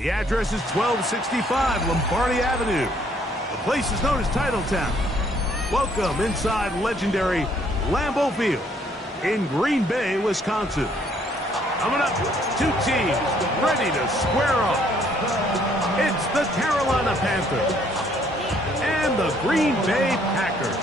The address is 1265 Lombardi Avenue. The place is known as Titletown. Welcome inside legendary Lambeau Field in Green Bay, Wisconsin. Coming up, two teams ready to square off. It's the Carolina Panthers and the Green Bay Packers.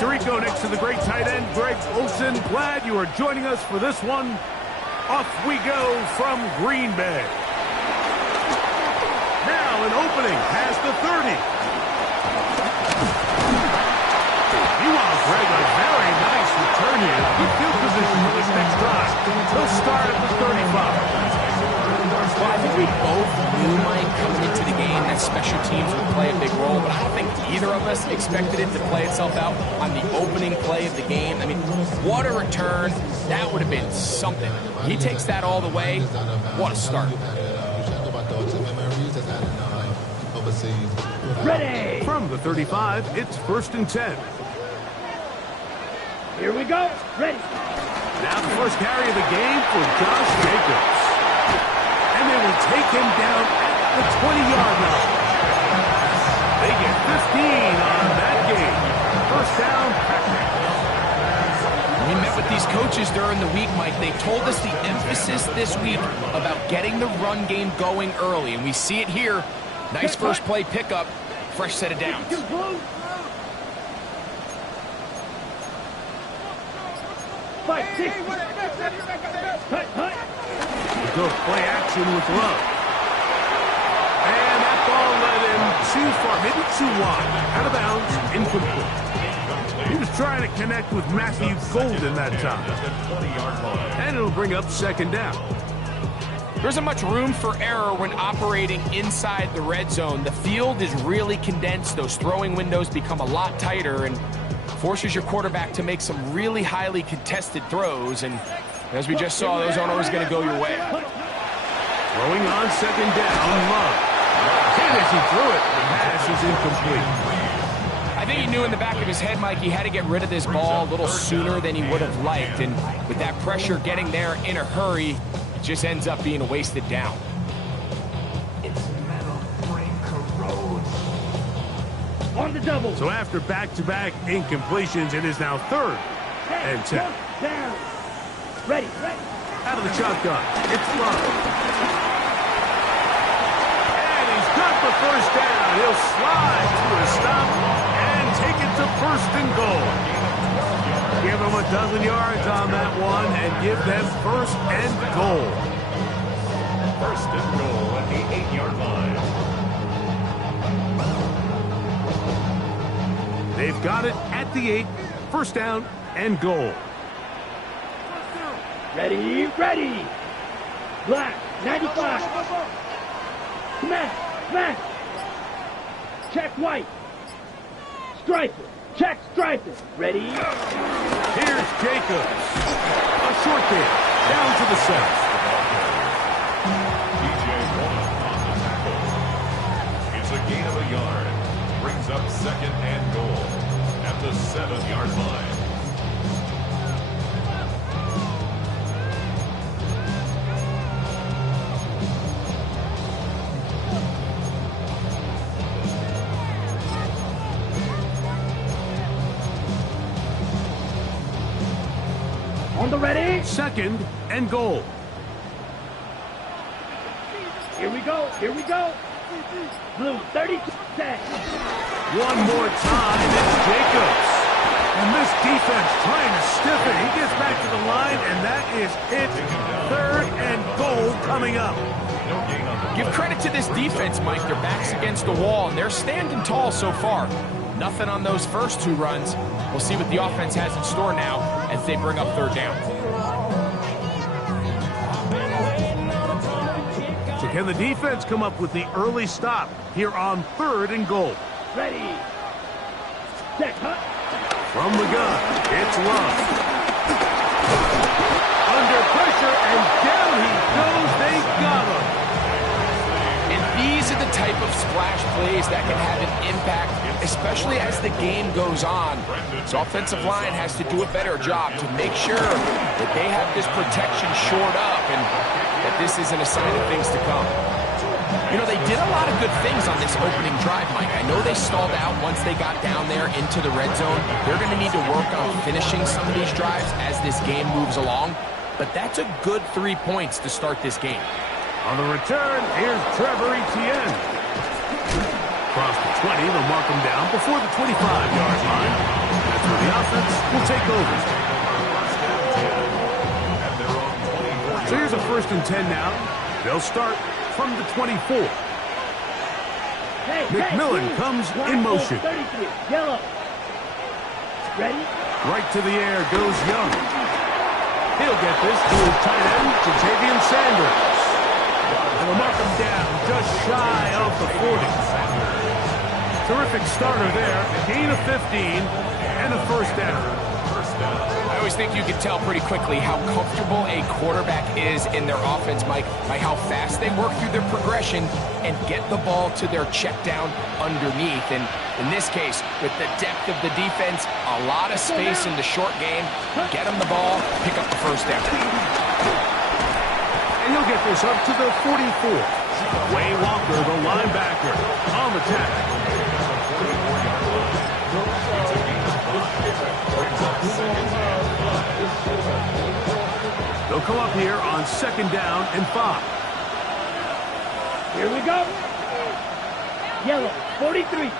Tirico next to the great tight end, Greg Olsen. Glad you are joining us for this one. Off we go from Green Bay. Now an opening past the 30. Meanwhile, Greg, a very nice return here. Good field position for this next drive. He'll start at the 35. Well, I think we both knew, Mike, coming into the game that special teams would play a big role, but I don't think either of us expected it to play itself out on the opening play of the game. I mean, what a return. That would have been something. He takes that all the way. What a start. Ready! From the 35, it's 1st and 10. Here we go. Ready. Now the first carry of the game for Josh Jacobs. And they will take him down at the 20-yard line. They get 15 on that game. First down, Packers. We met with these coaches during the week, Mike. They told us the emphasis this week about getting the run game going early, and we see it here. Nice first play pickup, fresh set of downs. Five, six. We go play action with Love. And that ball led him too far, maybe too wide. Out of bounds, incomplete. He was trying to connect with Matthew Golden that time. And it'll bring up 2nd down. There isn't much room for error when operating inside the red zone. The field is really condensed. Those throwing windows become a lot tighter and forces your quarterback to make some really highly contested throws. And as we just saw, those aren't always going to go your way. Throwing on 2nd down, Love. And as he threw it, the pass is incomplete. I think he knew in the back of his head, Mike, he had to get rid of this ball a little sooner than he would have liked. And with that pressure getting there in a hurry, it just ends up being a wasted down. On the double. So after back-to-back incompletions, it is now 3rd and 10. Down. Ready. Out of the shotgun, it's Love. And he's got the first down. He'll slide to a stop and take it to 1st and goal. Give them a dozen yards on that one and give them 1st and goal. 1st and goal at the 8-yard line. They've got it at the 8, 1st down and goal. Ready. Black, 95. Smash. Check white. Striper. Check striper. Ready. Here's Jacobs. A short game. Down to the 7th. DJ Watt on the tackle. It's a gain of a yard. Brings up 2nd and goal at the 7-yard line. On the ready. 2nd and goal. Here we go. Blue, 32. One more time, it's Jacobs. And this defense trying to stiff it. He gets back to the line, and that is it. 3rd and goal coming up. Give credit to this defense, Mike. Their back's against the wall, and they're standing tall so far. Nothing on those first 2 runs. We'll see what the offense has in store now as they bring up 3rd down. So can the defense come up with the early stop here on 3rd and goal? Ready. Check, From the gun, it's Love. plays that can have an impact, especially as the game goes on. This offensive line has to do a better job to make sure that they have this protection shored up and that this isn't a sign of things to come. You know, they did a lot of good things on this opening drive, Mike. I know they stalled out once they got down there into the red zone. They're going to need to work on finishing some of these drives as this game moves along. But that's a good 3 points to start this game. On the return, here's Trevor Etienne. Across the 20, they'll mark him down before the 25-yard line. That's where the offense will take over. So here's a 1st and 10 now. They'll start from the 24. McMillan comes in motion. 33, yellow. Ready? Right to the air goes Young. He'll get this to his tight end, Ja'Tavion Sanders. And they'll mark him down just shy of the 40. Terrific starter there. A gain of 15 and a 1st down. I always think you can tell pretty quickly how comfortable a quarterback is in their offense, Mike, by how fast they work through their progression and get the ball to their check down underneath. And in this case, with the depth of the defense, a lot of space in the short game, get them the ball, pick up the 1st down. And he'll get this up to the 44. Wayne Walker, the linebacker, on the tackle. They'll come up here on 2nd down and 5. Here we go. Yellow, 43.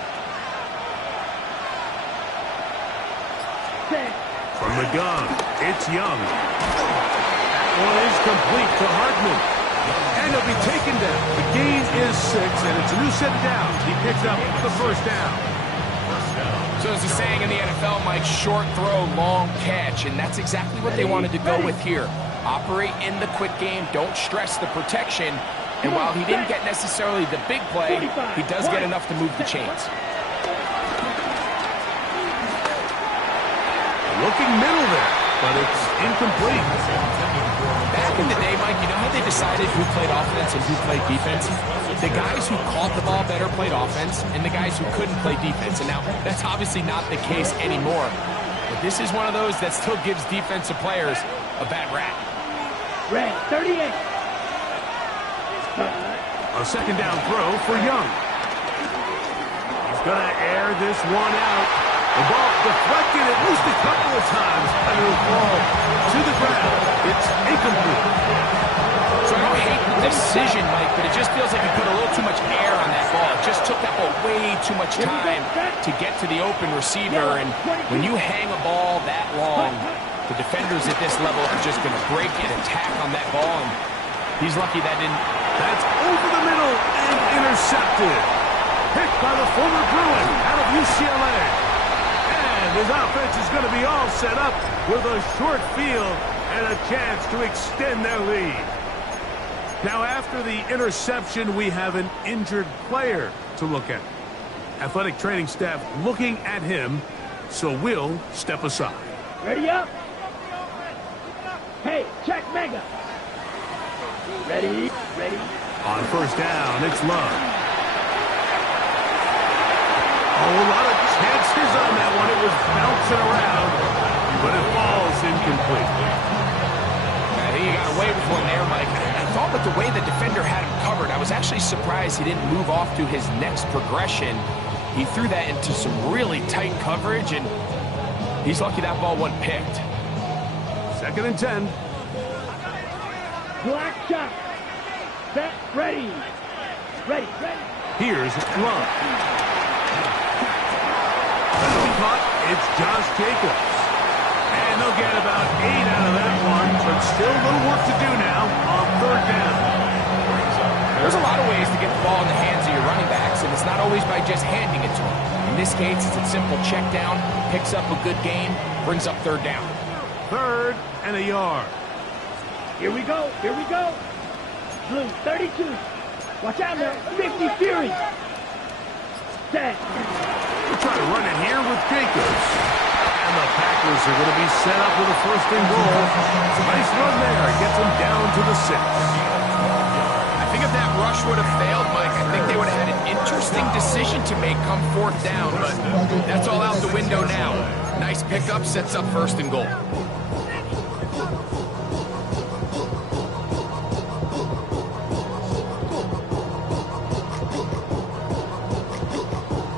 Set. From the gun, it's Young. That one is complete to Hartman. And he'll be taken down. The gain is 6, and it's a new set of downs. He picks up the 1st down. So as the saying in the NFL, Mike, short throw, long catch, and that's exactly what they wanted to go with here. Operate in the quick game, don't stress the protection, and while he didn't get necessarily the big play, he does get enough to move the chains. Looking middle there, but it's incomplete. Back in the day, Mike, you know how they decided who played offense and who played defense? The guys who caught the ball better played offense, and the guys who couldn't play defense. And now, that's obviously not the case anymore. But this is one of those that still gives defensive players a bad rap. Red, 38. A 2nd down throw for Young. He's going to air this one out. The ball deflected at least a couple of times, and it'll fall to the ground. It's incomplete. So I don't hate the decision, Mike, but it just feels like he put a little too much air on that ball. It just took that ball way too much time to get to the open receiver, and when you hang a ball that long, the defenders at this level are just going to break and attack on that ball, and he's lucky that didn't. That's over the middle and intercepted. Picked by the former Bruin out of UCLA. And his offense is going to be all set up with a short field and a chance to extend their lead. Now, after the interception, we have an injured player to look at. Athletic training staff looking at him, so we'll step aside. Ready up. Hey, check Mega. Ready, ready. On 1st down, it's Love. A lot of chances on that one. It was bouncing around, but it falls incomplete. I think he got away with one there, Mike. I thought with the way the defender had him covered, I was actually surprised he didn't move off to his next progression. He threw that into some really tight coverage, and he's lucky that ball wasn't picked. 2nd and 10. Black shot. Set, ready. Ready, ready. Here's Love. That'll be caught. It's Josh Jacobs. And they'll get about 8 out of that one, but still a little work to do now on 3rd down. There's a lot of ways to get the ball in the hands of your running backs, and it's not always by just handing it to them. In this case, it's a simple check down, picks up a good gain, brings up 3rd down. 3rd and a yard. Here we go, here we go. Blue, 32. Watch out now, 50 Fury. Set. We'll try to run it here with Jacobs. And the Packers are going to be set up with a 1st and goal. Nice run there. Gets them down to the 6. I think if that rush would have failed, Mike, I think they would have had an interesting decision to make come fourth down, but that's all out the window now. Nice pickup, sets up first and goal.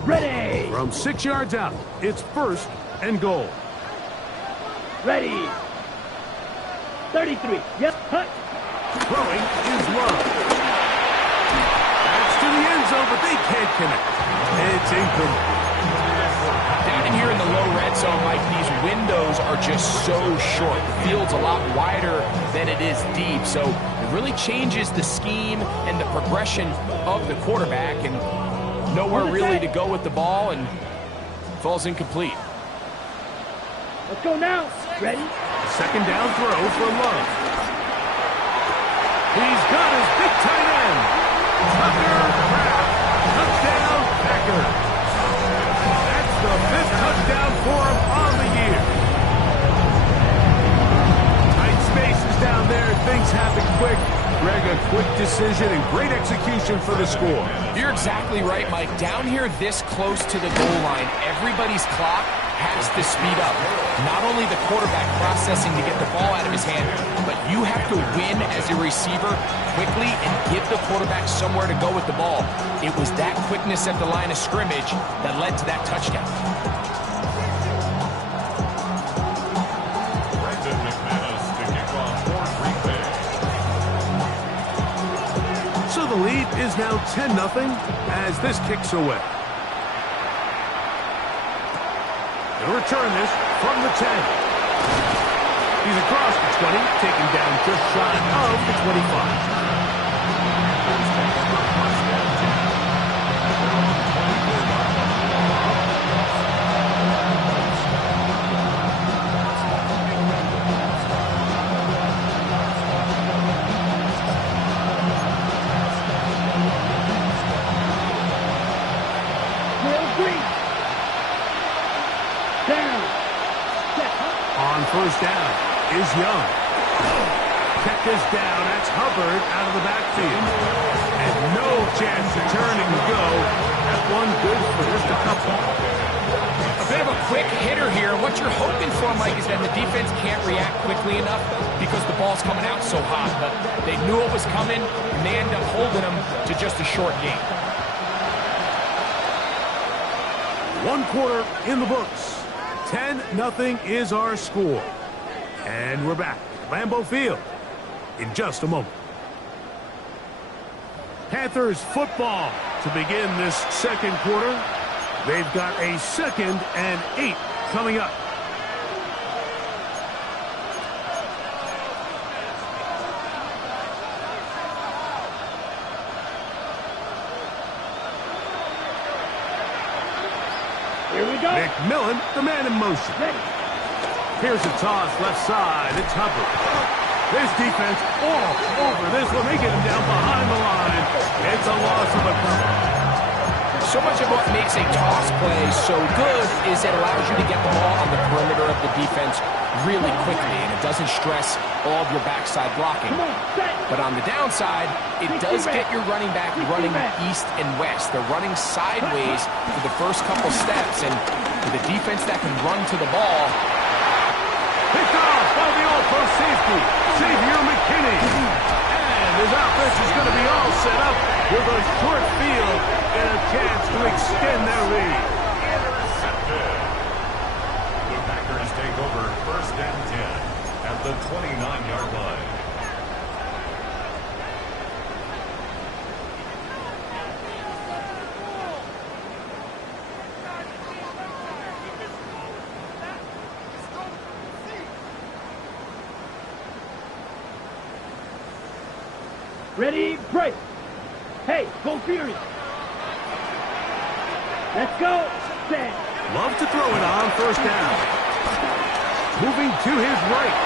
Ready. From 6 yards out, it's first and goal. Ready. 33. Yep. Hut. Throwing is Love. That's to the end zone, but they can't connect. It's incomplete. Down in here in the low red zone, Mike, these windows are just so short. The field's a lot wider than it is deep, so it really changes the scheme and the progression of the quarterback, and nowhere really to go with the ball, and falls incomplete. Let's go now. Ready. Second down throw for Love. He's got his big tight end. Tucker Kraft. Touchdown, Packers. That's the 5th touchdown for him on the year. Tight spaces down there. Things happen quick. Greg, a quick decision and great execution for the score. You're exactly right, Mike. Down here this close to the goal line, everybody's clock has to speed up. Not only the quarterback processing to get the ball out of his hand, but you have to win as a receiver quickly and give the quarterback somewhere to go with the ball. It was that quickness at the line of scrimmage that led to that touchdown. Brendan McManus to kick off for Green Bay. So the lead is now 10-0 as this kicks away. They'll return this from the 10. He's across the 20, taken down just shy of the 25. First down is Young. Kept this down. That's Hubbard out of the backfield. And no chance to turn and go. That one good for just a couple. A bit of a quick hitter here. What you're hoping for, Mike, is that the defense can't react quickly enough because the ball's coming out so hot. But they knew it was coming, and they end up holding them to just a short game. 1 quarter in the books. 10-0 is our score. And we're back at Lambeau Field in just a moment. Panthers football to begin this second quarter. They've got a 2nd and 8 coming up. Here we go. McMillan, the man in motion. Ready. Here's a toss left side. It's Hubbard. This defense all over this one. They get him down behind the line. It's a loss of a couple. So much of what makes a toss play so good is it allows you to get the ball on the perimeter of the defense really quickly, and it doesn't stress all of your backside blocking. But on the downside, it does get your running back running east and west. They're running sideways for the first couple steps, and with a defense that can run to the ball. Picked off by the all-pro safety, Xavier McKinney. And his offense is going to be all set up with a short field and a chance to extend their lead. The Packers take over 1st and 10 at the 29-yard line. Ready, break. Hey, go Fury. Let's go. Set. Love to throw it on 1st down. Moving to his right.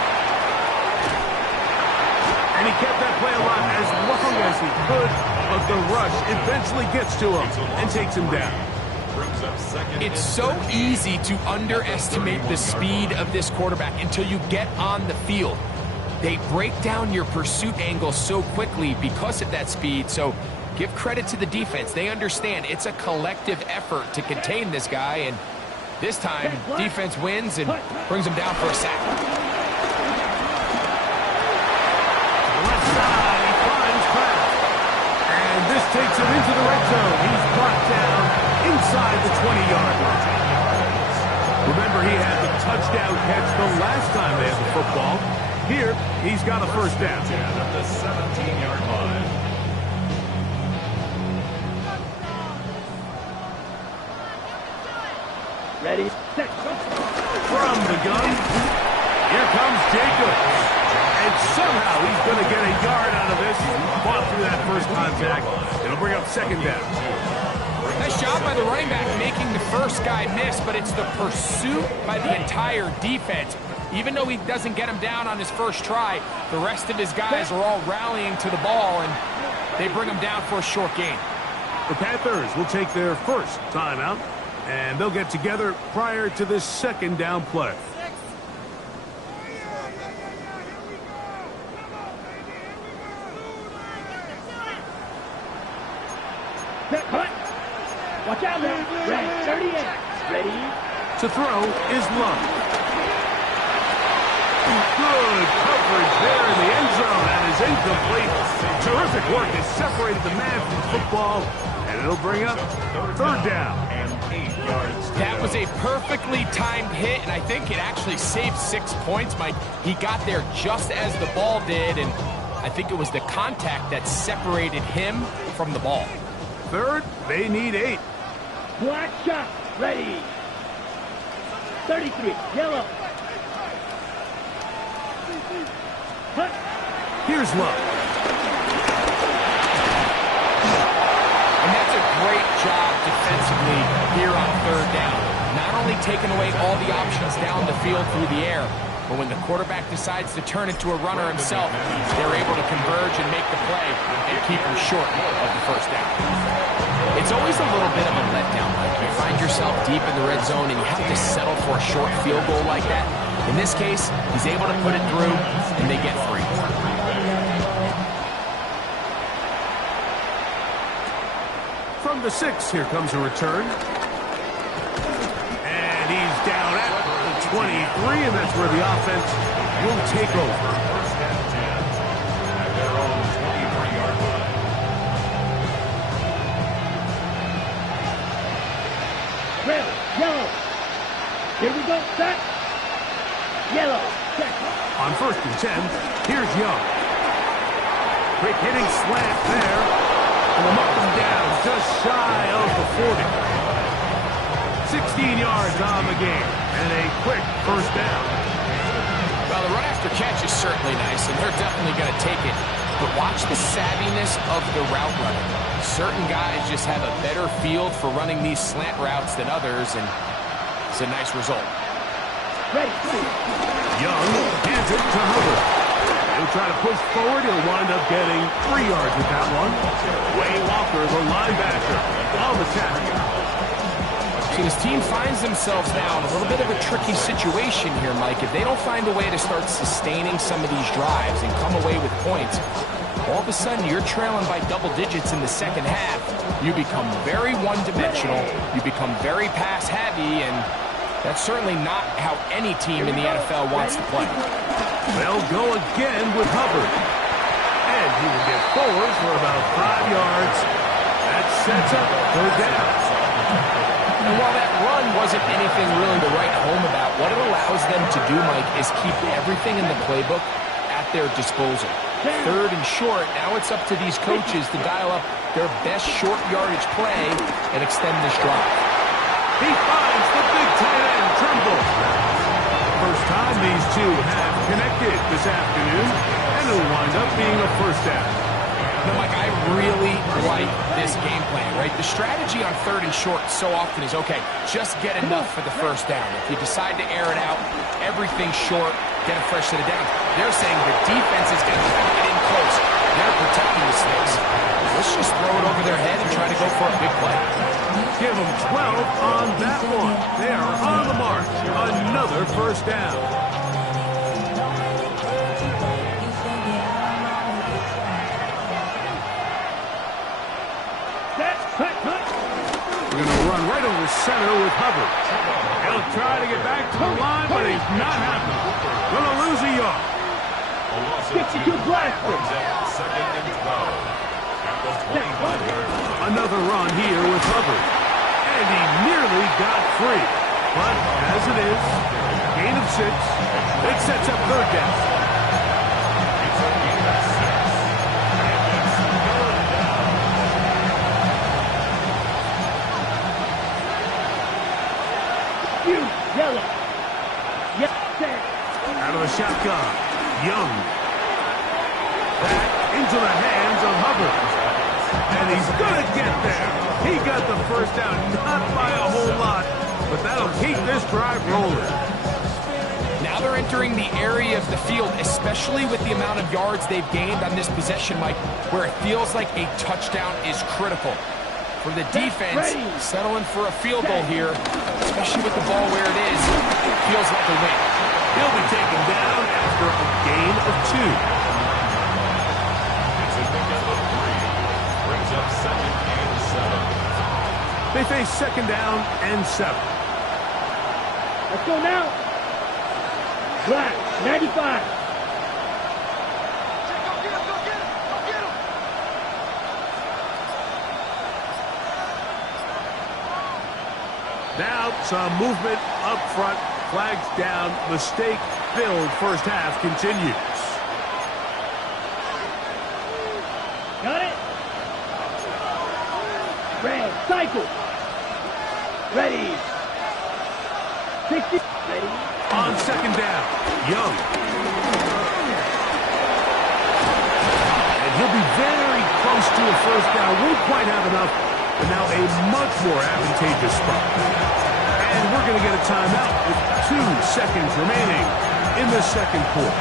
And he kept that play alive as long as he could, but the rush eventually gets to him and takes him down. It's so easy to underestimate the speed of this quarterback until you get on the field. they break down your pursuit angle so quickly because of that speed. So give credit to the defense. They understand it's a collective effort to contain this guy, and this time defense wins and brings him down for a sack. Left side, he finds Kraft. And this takes him into the red zone. He's brought down inside the 20-yard line. Remember, he had the touchdown catch the last time they had the football. Here, he's got a first down. At the 17-yard line. Ready, set, go. From the gun, here comes Jacobs. And somehow he's going to get a yard out of this. Fought through that first contact. It'll bring up second down. Nice job by the running back making the first guy miss, but it's the pursuit by the entire defense. Even though he doesn't get him down on his first try, the rest of his guys are all rallying to the ball, and they bring him down for a short gain. The Panthers will take their first timeout, and they'll get together prior to this second down play. Watch out now. Ready, 38. Ready. To throw is Love. Good coverage there in the end zone. That is incomplete. Terrific work. It separated the man from football, and it'll bring up third down. And 8 yards. That was a perfectly timed hit, and I think it actually saved 6 points, Mike. He got there just as the ball did, and I think it was the contact that separated him from the ball. Third, they need 8. Black shot. Ready. 33. Yellow. Hut. Here's Love. And that's a great job defensively here on third down. Not only taking away all the options down the field through the air, but when the quarterback decides to turn into a runner himself, they're able to converge and make the play and keep him short of the first down. It's always a little bit of a letdown, Mike. You find yourself deep in the red zone and you have to settle for a short field goal like that. In this case, he's able to put it through, and they get 3. From the 6, here comes a return. And he's down at the 23, and that's where the offense will take over. First and 10. At their own 23-yard line. Red. Yellow. Here we go. Set. Yellow. Set. On first and 10, here's Young. Quick hitting slant there. And up and down, just shy of the 40. 16 yards on the game, and a quick first down. Well, the run after catch is certainly nice, and they're definitely going to take it. But watch the savviness of the route running. Certain guys just have a better field for running these slant routes than others, and it's a nice result. Ready. Young hands it to Hubbard. He'll try to push forward. He'll wind up getting 3 yards with that one. Wayne Walker, the linebacker, on the tackle. So this team finds themselves now in a little bit of a tricky situation here, Mike. If they don't find a way to start sustaining some of these drives and come away with points, all of a sudden you're trailing by double digits in the second half. You become very one-dimensional. You become very pass-heavy, and that's certainly not how any team in the NFL wants to play. They'll go again with Hubbard. And he will get forward for about 5 yards. That sets up third down. And while that run wasn't anything really to write home about, what it allows them to do, Mike, is keep everything in the playbook at their disposal. Third and short, now it's up to these coaches to dial up their best short yardage play and extend this drive. He finds the big tight end, Trimble. First time these two have connected this afternoon, and it'll wind up being a first down. Now, Mike, I really like this game plan, right? The strategy on third and short so often is, okay, just get enough for the first down. If you decide to air it out, everything short, get a fresh set of downs. They're saying the defense is going to get in close. They're protecting the sticks. Let's just throw it over their head and try to go for a big play. Give them 12 on that one. They are on the mark. Another first down. center with Hubbard. He'll try to get back to the line, but he's not happening. Gonna lose a yard. 52 blaster. Second and 12. At the 25-yard line. Another run here with Hubbard. And he nearly got free. But as it is, gain of 6. It sets up third down. It's a gain of 6. And it's third down. Yellow. Yes, set. Out of the shotgun, Young. Back into the hands of Hubbard. And he's going to get there. He got the first down, not by a whole lot, but that'll keep this drive rolling. Now they're entering the area of the field, especially with the amount of yards they've gained on this possession, Mike, where it feels like a touchdown is critical. For the defense, settling for a field goal here, especially with the ball where it is, feels like a win. He'll be taken down after a gain of 2. It's a pickup of 3. Brings up second and 7. They face second down and 7. Let's go now. Black, 95. Now some movement up front. Flags down. Mistake filled first half continues. Got it. Red, cycle. Ready. 60. Ready. On second down, Young. And he'll be very close to a first down. Won't quite have enough, but now a much more advantageous spot. And we're going to get a timeout with 2 seconds remaining in the second quarter.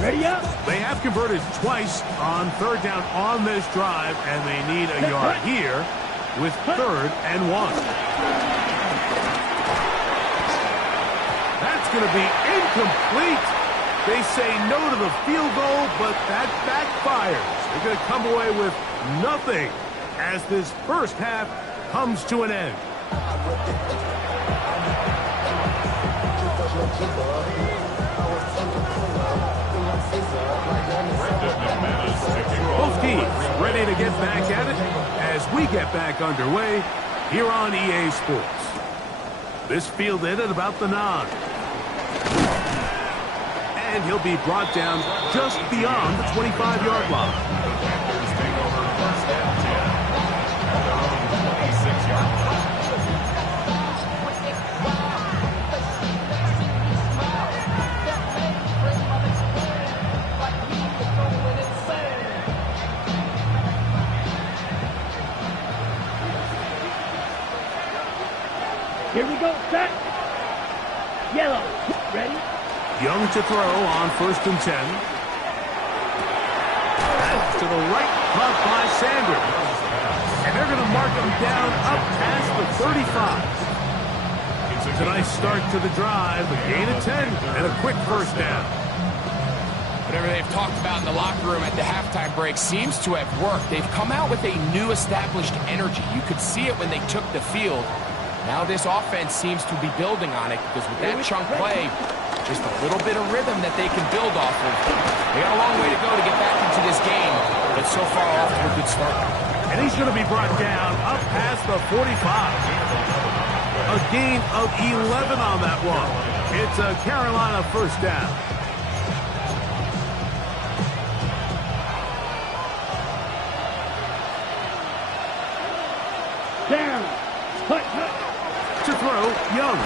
Ready up. They have converted twice on third down on this drive, and they need a yard here with third and 1. That's going to be incomplete. They say no to the field goal, but that backfires. They're going to come away with nothing as this first half comes to an end. Both teams ready to get back at it as we get back underway here on EA Sports. This fielded at about the 9. And he'll be brought down just beyond the 25-yard line. The Packers take over first and 10 at their own 26-yard line. Here we go, set. Yellow, ready. Young to throw on first and 10. That's to the right, caught by Sanders. And they're going to mark him down up past the 35. It's a nice start to the drive, a gain of 10, and a quick first down. Whatever they've talked about in the locker room at the halftime break seems to have worked. They've come out with a new established energy. You could see it when they took the field. Now this offense seems to be building on it because with that chunk play, just a little bit of rhythm that they can build off of. They got a long way to go to get back into this game, but so far off to a good start. And he's going to be brought down up past the 45. A gain of 11 on that one. It's a Carolina first down. Down. Hut, hut. To throw, Young.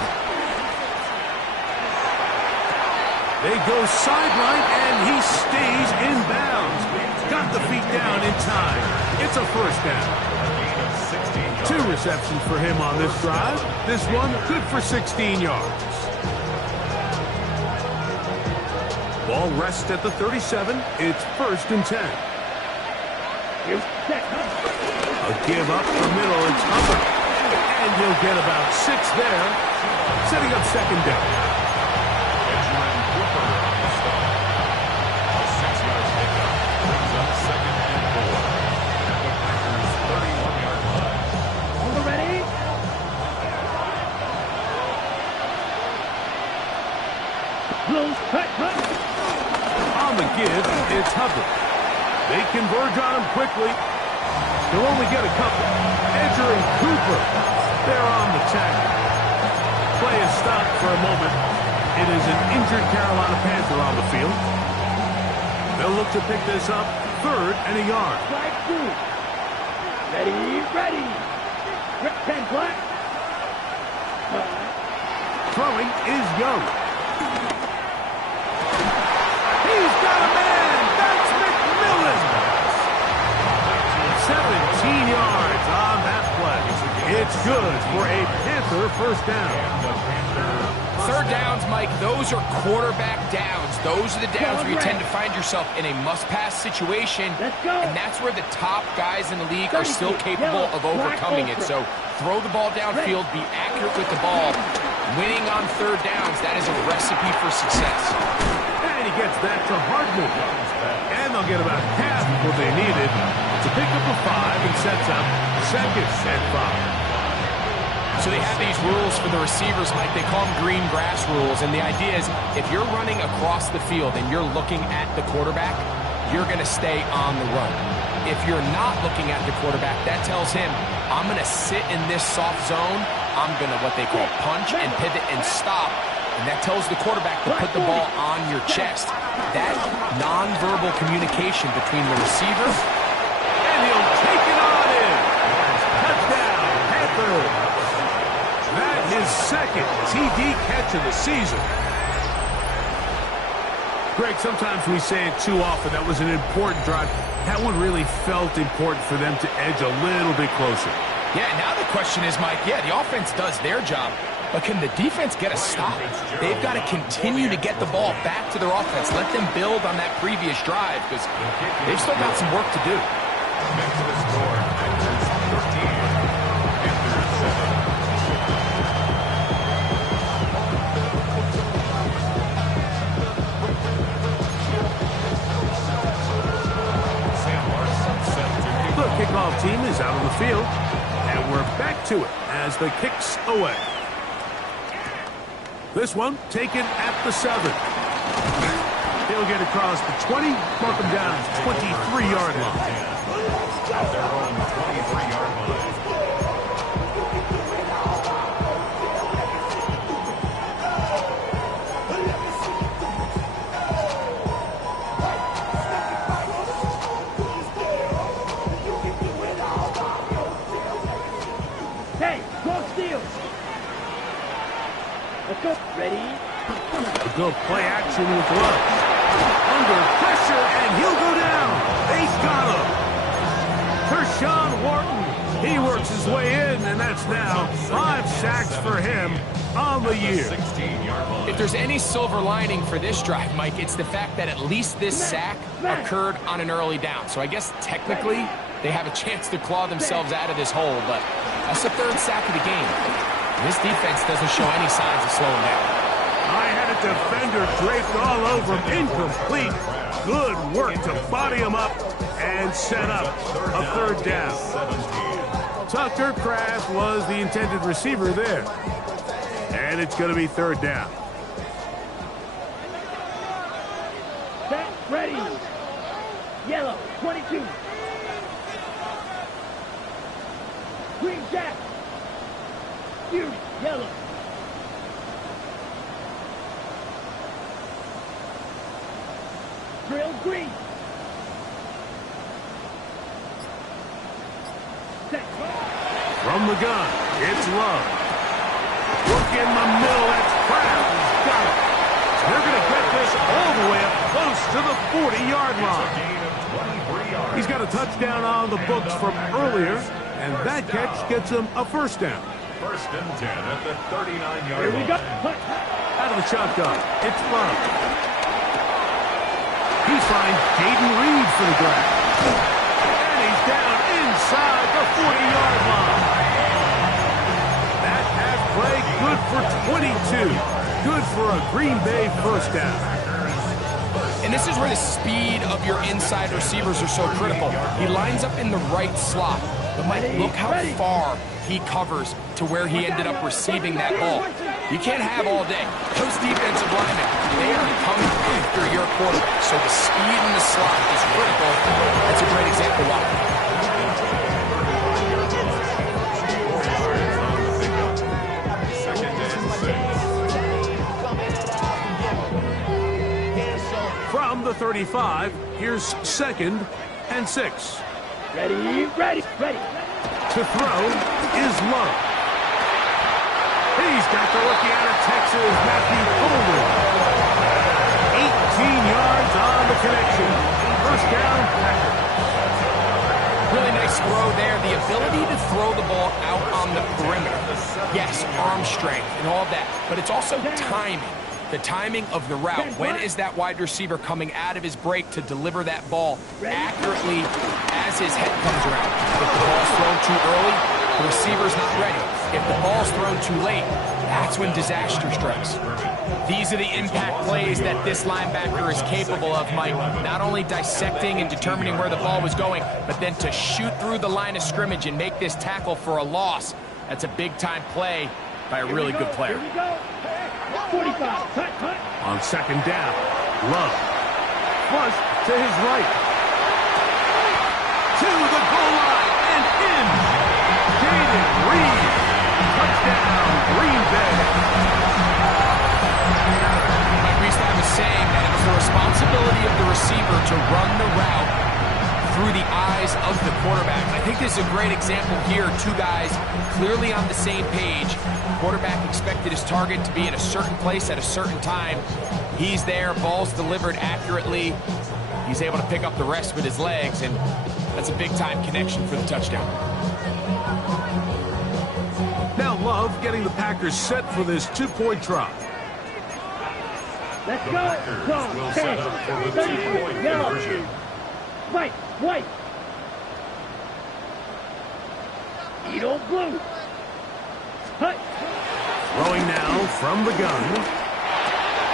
They go sideline, and he stays in bounds. Got the feet down in time. It's a first down. 2 receptions for him on this drive. This one good for 16 yards. Ball rests at the 37. It's first and 10. Here's set. A give up the middle. It's Hubbard. And he'll get about 6 there, setting up second down. Edgerrin Cooper on the stop. A 6-yard pickup brings up second and 4 at the Packers' 31-yard line. On the ready. Blues, cut. On the give, it's Hubbard. They converge on him quickly. He'll only get a couple. Edgerrin Cooper, they're on the tackle. Play is stopped for a moment. It is an injured Carolina Panther on the field. They'll look to pick this up, 3rd and a yard. Strike 2. Ready. 10 black. Throwing is Young. He's got a man. That's McMillan. 17 yards on that play. It's good for a Panther first down. Third downs, Mike, those are quarterback downs. Those are the downs where you tend to find yourself in a must-pass situation. Let's go. And that's where the top guys in the league are still capable of overcoming it. So throw the ball downfield, be accurate with the ball. Winning on third downs, that is a recipe for success. And he gets that to Hardman. And they'll get about half of what they needed to pick up a 5 and sets up second and 5. So they have these rules for the receivers, Mike. They call them green grass rules. And the idea is if you're running across the field and you're looking at the quarterback, you're going to stay on the run. If you're not looking at the quarterback, that tells him, I'm going to sit in this soft zone. I'm going to what they call punch and pivot and stop. And that tells the quarterback to put the ball on your chest. That nonverbal communication between the receiver. And he'll take it on in. Touchdown, Panthers. That is second TD catch of the season. Greg, sometimes we say it too often. That was an important drive. That one really felt important for them to edge a little bit closer. Yeah, now the question is, Mike, the offense does their job, but can the defense get a stop? They've got to continue to get the ball back to their offense. Let them build on that previous drive because they've still got some work to do. Back to the score, Packers 13, Panthers 7. The kickoff team is out on the field, and we're back to it as the kick's away. This one taken at the 7. He'll get across the 20, mark him down at the 23-yard line. At their own 23-yard line. Let's go. Ready? A good play action with Love. Under pressure, and he'll go down. They've got him. Tershawn Wharton. He works his way in, and that's now 5 sacks for him on the year. 16-yard line. If there's any silver lining for this drive, Mike, it's the fact that at least this sack occurred on an early down. So I guess technically they have a chance to claw themselves out of this hole, but that's the 3rd sack of the game. This defense doesn't show any signs of slowing down. I had a defender draped all over him. Incomplete. Good work to body him up and set up a 3rd down. Tucker Kraft was the intended receiver there. And it's going to be 3rd down. Set, ready. Yellow, 22. Green Jack. Fury, yellow. Drill, green. Set. From the gun, it's Love. Look in the middle, that's Kraft. He's got it. They're going to get this all the way up close to the 40-yard line. Gain of 23 yards. He's got a touchdown on the books from earlier, and that catch gets him a 1st down. 1st and 10 at the 39-yard Here we line. go. Out of the shotgun, it's Love. He finds Jaden Reed for the grab. And he's down inside the 40-yard line. for 22. Good for a Green Bay first down. And this is where the speed of your inside receivers are so critical. He lines up in the right slot. But Mike, look how far he covers to where he ended up receiving that ball. You can't have all day. Those defensive linemen, they are coming after your quarterback. So the speed in the slot is critical. That's a great example why. From the 35, here's 2nd and 6. Ready, ready, ready. To throw is Love. He's got the rookie out of Texas, Matthew Coleman. 18 yards on the connection. First down, Packers. Really nice throw there. The ability to throw the ball out on the perimeter. Yes, arm strength and all that, but it's also timing. The timing of the route. When is that wide receiver coming out of his break to deliver that ball accurately as his head comes around? If the ball's thrown too early, the receiver's not ready. If the ball's thrown too late, that's when disaster strikes. These are the impact plays that this linebacker is capable of, Mike. Not only dissecting and determining where the ball was going, but then to shoot through the line of scrimmage and make this tackle for a loss. That's a big-time play by a really good player. Here we go. 45. Cut, cut. On 2nd down, Love. Flush to his right. To the goal line and in. Jaden Reed. Touchdown, Green Bay. Mike Reestav is saying that it's the responsibility of the receiver to run the route through the eyes of the quarterback. I think this is a great example here. Two guys clearly on the same page. Quarterback expected his target to be in a certain place at a certain time. He's there, ball's delivered accurately. He's able to pick up the rest with his legs, and that's a big-time connection for the touchdown. Now Love getting the Packers set for this 2-point try. Let's go. Go. 10. 32. Yellow. White. White. Edo blue. Hut. Throwing now from the gun.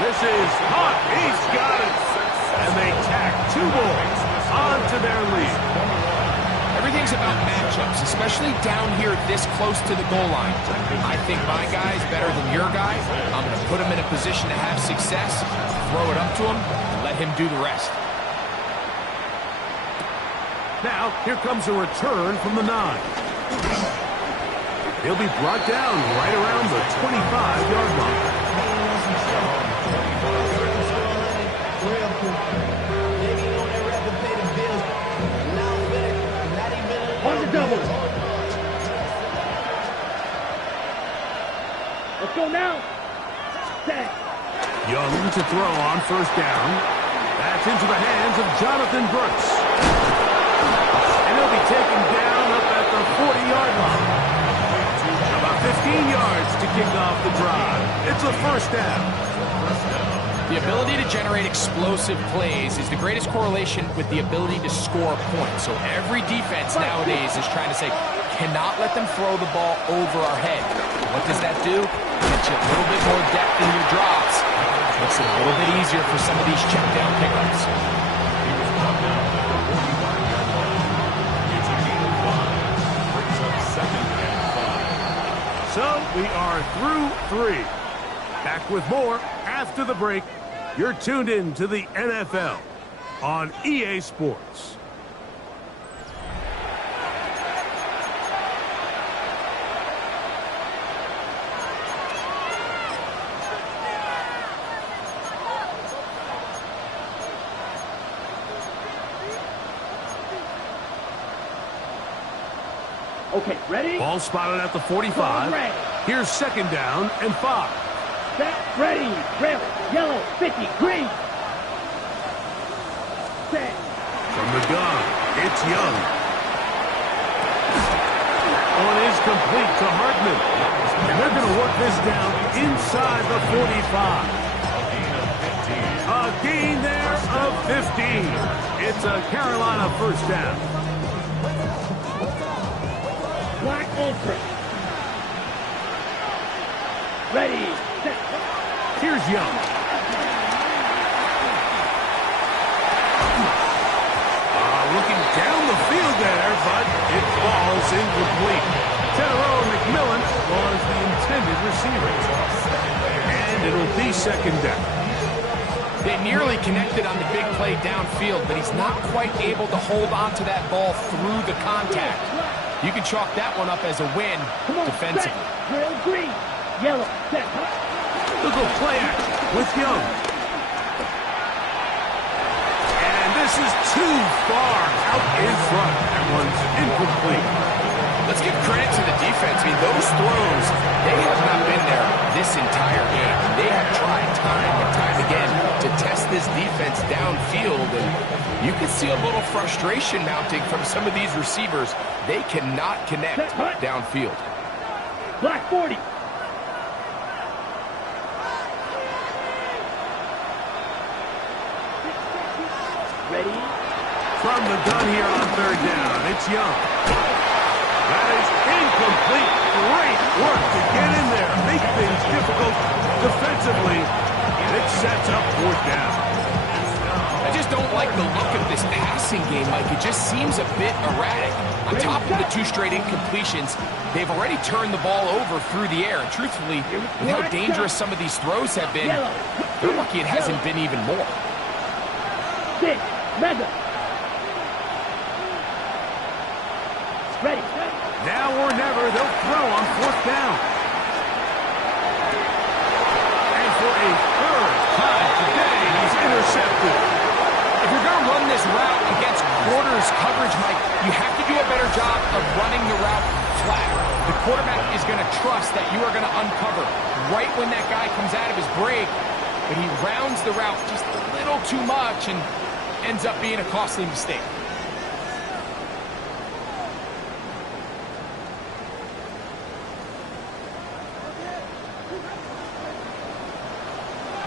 This is hot. He's got it. And they tack 2 more onto their lead. Everything's about matchups, especially down here this close to the goal line. I think my guy's better than your guy. I'm going to put him in a position to have success, throw it up to him, and let him do the rest. Now, here comes a return from the 9. He'll be brought down right around the 25-yard line. On the double. Let's go now. Set. Young to throw on 1st down. That's into the hands of Jonathan Brooks. And he'll be taken down up at the 40-yard line. About 15 yards to kick off the drive. It's a 1st down. The ability to generate explosive plays is the greatest correlation with the ability to score points. So every defense nowadays is trying to say, cannot let them throw the ball over our head. What does that do? Gets you a little bit more depth in your drops. Makes it a little bit easier for some of these check down pickups. He was brought down at the 41-yard line. It's a gain of 5. Brings up 2nd and 5. So we are through 3. Back with more after the break. You're tuned in to the NFL on EA Sports. Okay, ready? Ball spotted at the 45. Here's 2nd down and 5. Set. Ready. Red. Yellow. 50. Green. Set. From the gun, it's Young. On is complete to Hartman. And they're going to work this down inside the 45. A gain there of 15. It's a Carolina 1st down. Black Ultra. Ready, set. Here's Young. Looking down the field there, but it falls incomplete. Teteroa McMillan was the intended receiver. And it'll be second down. They nearly connected on the big play downfield, but he's not quite able to hold on to that ball through the contact. You can chalk that one up as a win defensively. Drill green, yellow, set. Look at play action with Young. And this is too far out in front. That one's incomplete. Let's give credit to the defense. I mean, those throws, they have not been there this entire game. They have tried time and time again to test this defense downfield, and you can see a little frustration mounting from some of these receivers. They cannot connect downfield. Black 40. Ready? From the gun here on third down, it's Young. That is incomplete. Great work to get in there, make things difficult defensively, and it sets up fourth down. I just don't like the look of this passing game, Mike. It just seems a bit erratic. On top of the 2 straight incompletions, they've already turned the ball over through the air. And truthfully, with how dangerous some of these throws have been, they're lucky it hasn't been even more. 6, mega. Ready. Now or never, they'll throw on fourth down. And for a third time today, he's intercepted. If you're going to run this route against quarters coverage, Mike, you have to do a better job of running the route flat. The quarterback is going to trust that you are going to uncover right when that guy comes out of his break, but he rounds the route just a little too much and ends up being a costly mistake.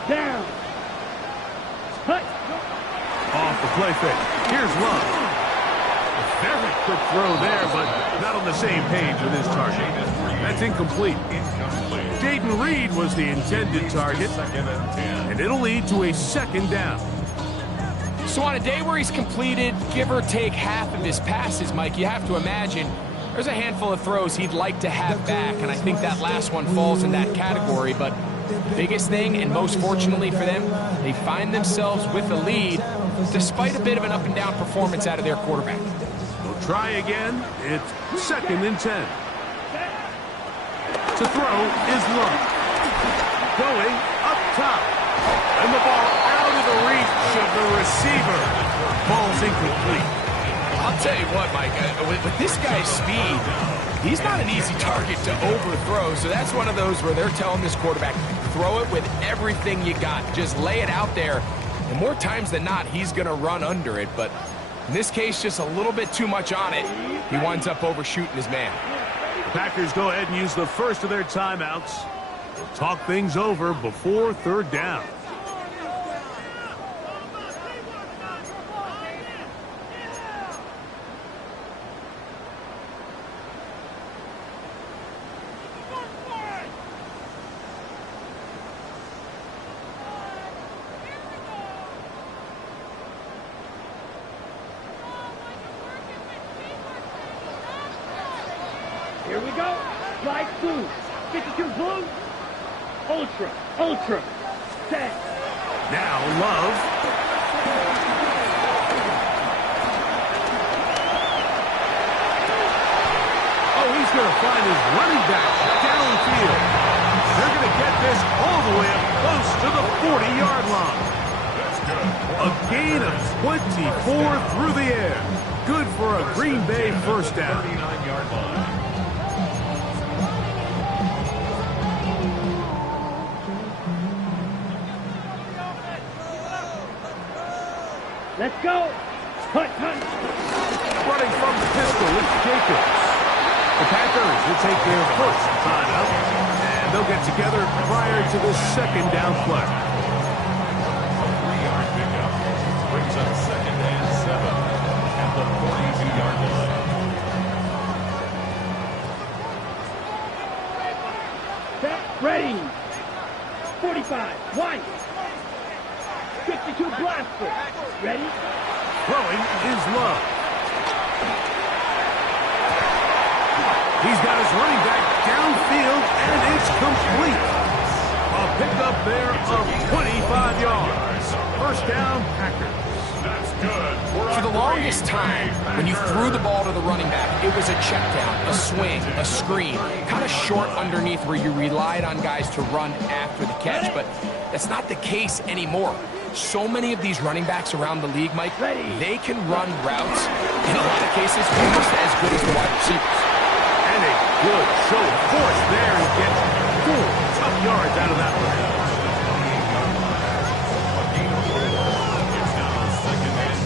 Down. Cut. Off the play fake. Here's Love. A very quick throw there, but not on the same page with his target. That's incomplete. Jaden Reed was the intended target, and it'll lead to a second down. So on a day where he's completed, give or take half of his passes, Mike, you have to imagine there's a handful of throws he'd like to have back, and I think that last one falls in that category. But biggest thing, and most fortunately for them, they find themselves with a lead despite a bit of an up-and-down performance out of their quarterback. They'll try again. It's second and 10. To throw is Love. Going up top. And the ball out of the reach of the receiver. Ball's incomplete. I'll tell you what, Mike, with this guy's speed, he's not an easy target to overthrow. So that's one of those where they're telling this quarterback, throw it with everything you got. Just lay it out there. And more times than not, he's going to run under it. But in this case, just a little bit too much on it. He winds up overshooting his man. The Packers go ahead and use the first of their timeouts. They'll talk things over before third down. Here we go. Slide 2. 52 blue. Ultra. Ultra. Set. Now Love. Oh, he's going to find his running back downfield. They're going to get this all the way up close to the 40-yard line. A gain of 24 through the air. Good for a Green Bay first down. 39-yard line. Let's go. Cut, cut. Running from the pistol is Jacobs. The Packers will take their first timeout, and they'll get together prior to the second down play. A 3-yard pickup brings up second and 7 at the 42-yard line. Set. Ready. 25, White. 62, Blaster. Ready? Throwing is Love. He's got his running back downfield, and it's complete. A pickup there of 25 yards. First down, Packers. That's good. For the longest time, when you threw the ball to the running back, it was a check down, a swing, a screen, kind of short underneath where you relied on guys to run after the catch, but that's not the case anymore. So many of these running backs around the league, Mike, they can run routes, in a lot of cases, almost as good as the wide receivers. And a good show of force there. He gets 4 tough yards out of that one. It's now 2nd and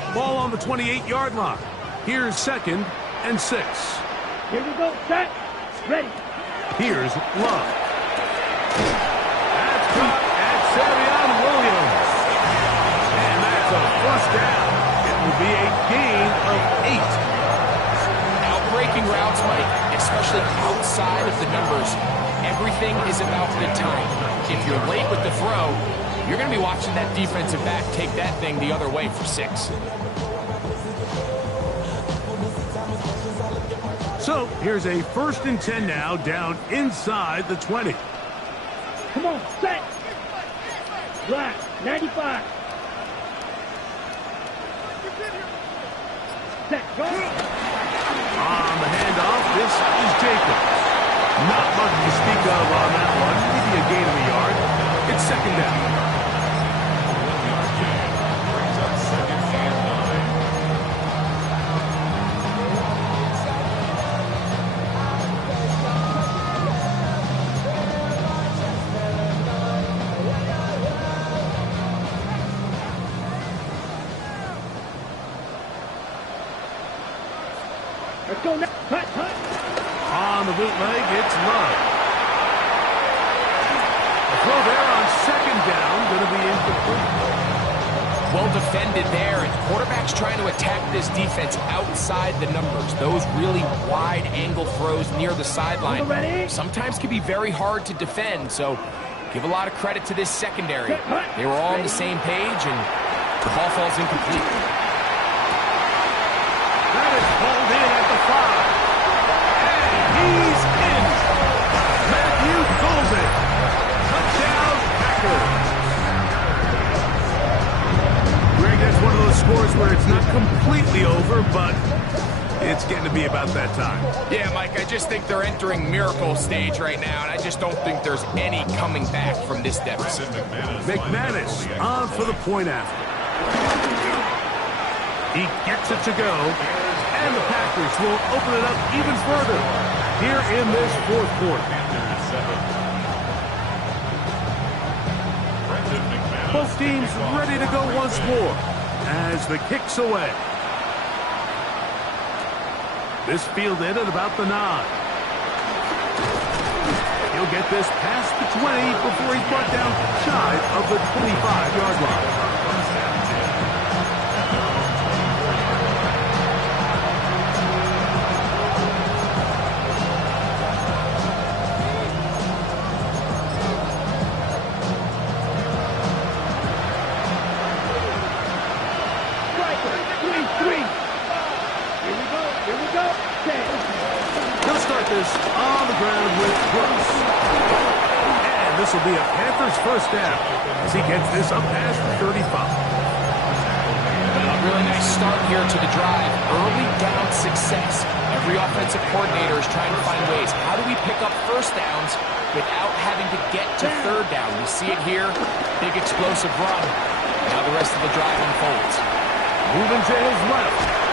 6. Ball on the 28-yard line. Here's 2nd and 6. Here we go. Set. Ready. Here's Love. That's caught at Savion Williams. And that's a first down. It will be a gain of 8. Outbreaking routes, Mike, especially outside of the numbers, everything is about the time. If you're late with the throw, you're going to be watching that defensive back take that thing the other way for 6. So here's a 1st and 10 now, down inside the 20. Come on. Set. Black. 95. Set. Go. On the handoff, this is Jacobs. Not much to speak of on that one. Maybe a gain of a yard. It's 2nd down. Brings up 2nd and 9. Let's go now. Hut, hut. On the bootleg, it's Love. The throw there on 2nd down, going to be incomplete. Well defended there, and the quarterback's trying to attack this defense outside the numbers. Those really wide angle throws near the sideline sometimes can be very hard to defend, so give a lot of credit to this secondary. They were all on the same page, and the ball falls incomplete. That is hauled in at the 5. And he's in. Matthew Golden. Touchdown, Packers. Greg, that's one of those scores where it's not completely over, but it's getting to be about that time. Yeah, Mike, I just think they're entering miracle stage right now, and I just don't think there's any coming back from this deficit. McManus on for the point after. He gets it to go, and the Packers will open it up even further here in this 4th quarter. Both teams ready to go once more as the kick's away. This fielded at about the 9. He'll get this past the 20 before he's brought down shy of the 25-yard line. He'll start this on the ground with Brooks. And this will be a Panthers first down as he gets this up past the 35. A really nice start here to the drive. Early down success. Every offensive coordinator is trying to find ways. How do we pick up first downs without having to get to 3rd down? We see it here. Big explosive run. Now the rest of the drive unfolds. Moving to his left.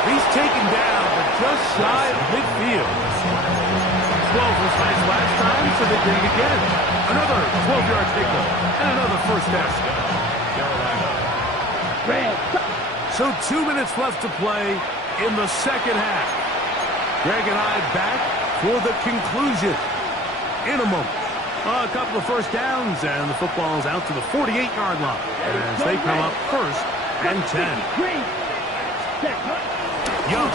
He's taken down, but just shy of midfield. 12 was nice last time, so they did it again. Another 12-yard pickup and another first down. So 2 minutes left to play in the 2nd half. Greg and I back for the conclusion in a moment. A couple of first downs, and the football's out to the 48-yard line as they come up first and 10. Young.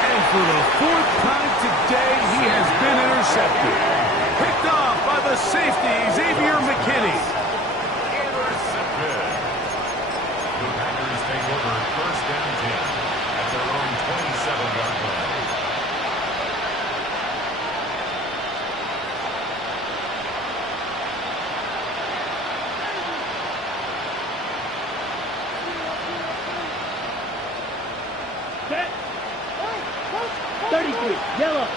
And for the fourth time today, he has been intercepted. Picked off by the safety, Xavier McKinney. Intercepted. The Packers take over first and 10 at their own 27-yard line. Set. 33, yellow.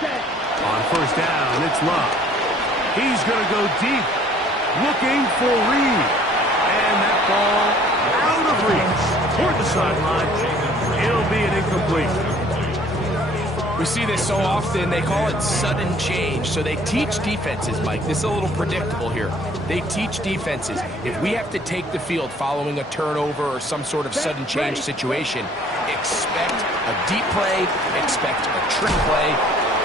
Set. On first down, it's Love. He's going to go deep, looking for Reed. And that ball out of reach toward the sideline. It'll be an incomplete. We see this so often, they call it sudden change. So they teach defenses, Mike. This is a little predictable here. They teach defenses. If we have to take the field following a turnover or some sort of sudden change situation, expect a deep play, expect a trick play.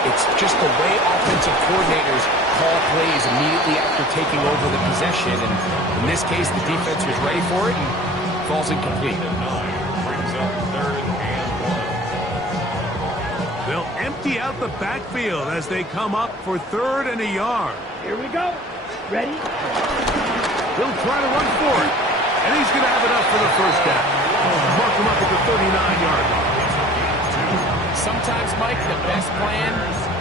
It's just the way offensive coordinators call plays immediately after taking over the possession. And in this case, the defense was ready for it and falls incomplete. Brings up third and 1. They'll empty out the backfield as they come up for third and a yard. Here we go. Ready? He'll try to run for it. And he's going to have it up for the first down. Mark him up at the 39-yard line. Sometimes, Mike, the best plan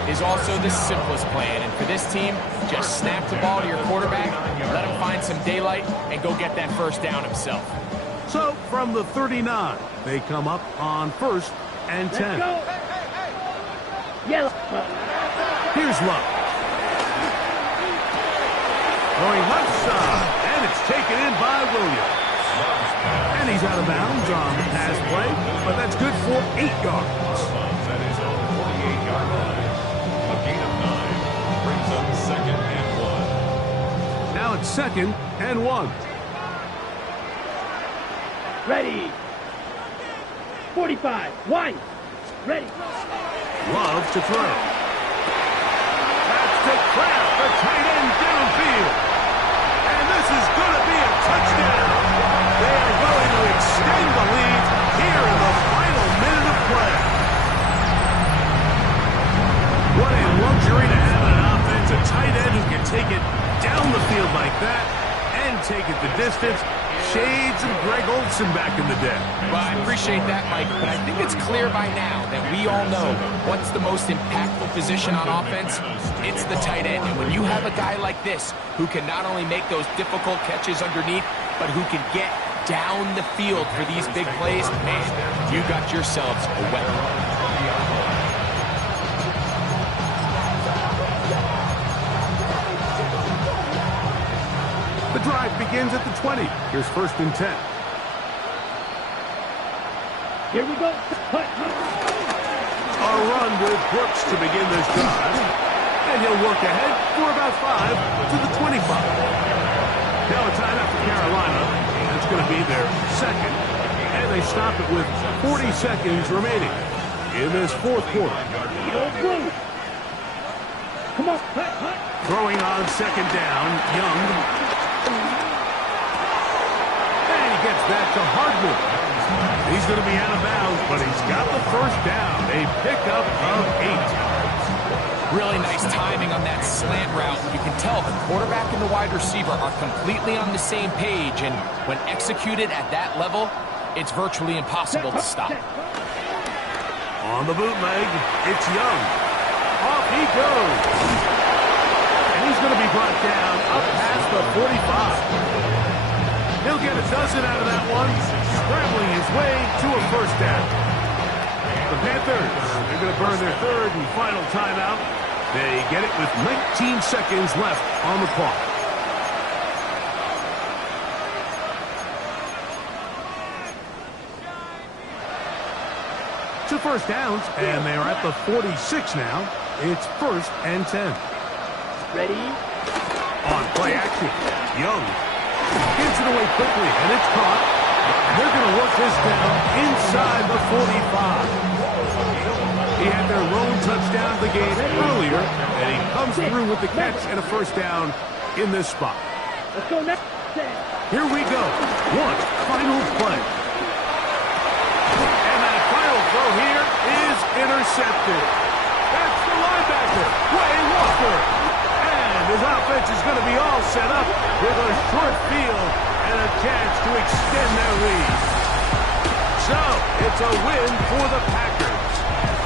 is also the simplest plan. And for this team, just snap the ball to your quarterback, let him find some daylight, and go get that first down himself. So, from the 39, they come up on first and 10. Let's go. Yellow. Here's Love. Going left side, and it's taken in by Williams. And he's out of bounds on the pass play, but that's good for 8 yards. That is on the 48-yard line. A gain of 9 brings up second and 1. Now it's second and 1. Ready. 45. Wide. Ready. Love to throw. That's to Kraft, the tight end downfield. And this is going to be a touchdown. They are going to extend the lead here in the final minute of play. What a luxury to have in an offense, a tight end who can take it down the field like that and take it the distance. Shades of Greg Olsen back in the day. Well, I appreciate that, Mike, but I think it's clear by now that we all know what's the most impactful position on offense. It's the tight end. And when you have a guy like this who can not only make those difficult catches underneath, but who can get down the field for these big plays, man, you got yourselves a weapon. The drive begins at the 20. Here's first and 10. Here we go. Hut. A run with Brooks to begin this drive. And he'll work ahead for about 5 to the 25. Now a timeout for Carolina. That's going to be their second. And they stop it with 40 seconds remaining in this fourth quarter. Yo, blue. Come on. Hut. Throwing on second down, Young. And he gets that to Hardman. He's going to be out of bounds, but he's got the first down. A pickup of 8. Really nice timing on that slant route. You can tell the quarterback and the wide receiver are completely on the same page, and when executed at that level, it's virtually impossible to stop. On the bootleg, it's Young. Off he goes. And he's going to be brought down up past the 45. He'll get a dozen out of that one, scrambling his way to a first down. The Panthers, they're going to burn their third and final timeout. They get it with 19 seconds left on the clock. Two first downs, and they are at the 46 now. It's first and 10. Ready? On play action, Young gets it away quickly, and it's caught. They're going to work this down inside the 45. He had their lone touchdown of the game earlier, and he comes through with the catch and a first down in this spot. Let's go next. Here we go. One final play. And that final throw here is intercepted. That's the linebacker, Quay Walker. And his offense is going to be all set up with a short field and a chance to extend their lead. So, it's a win for the Packers.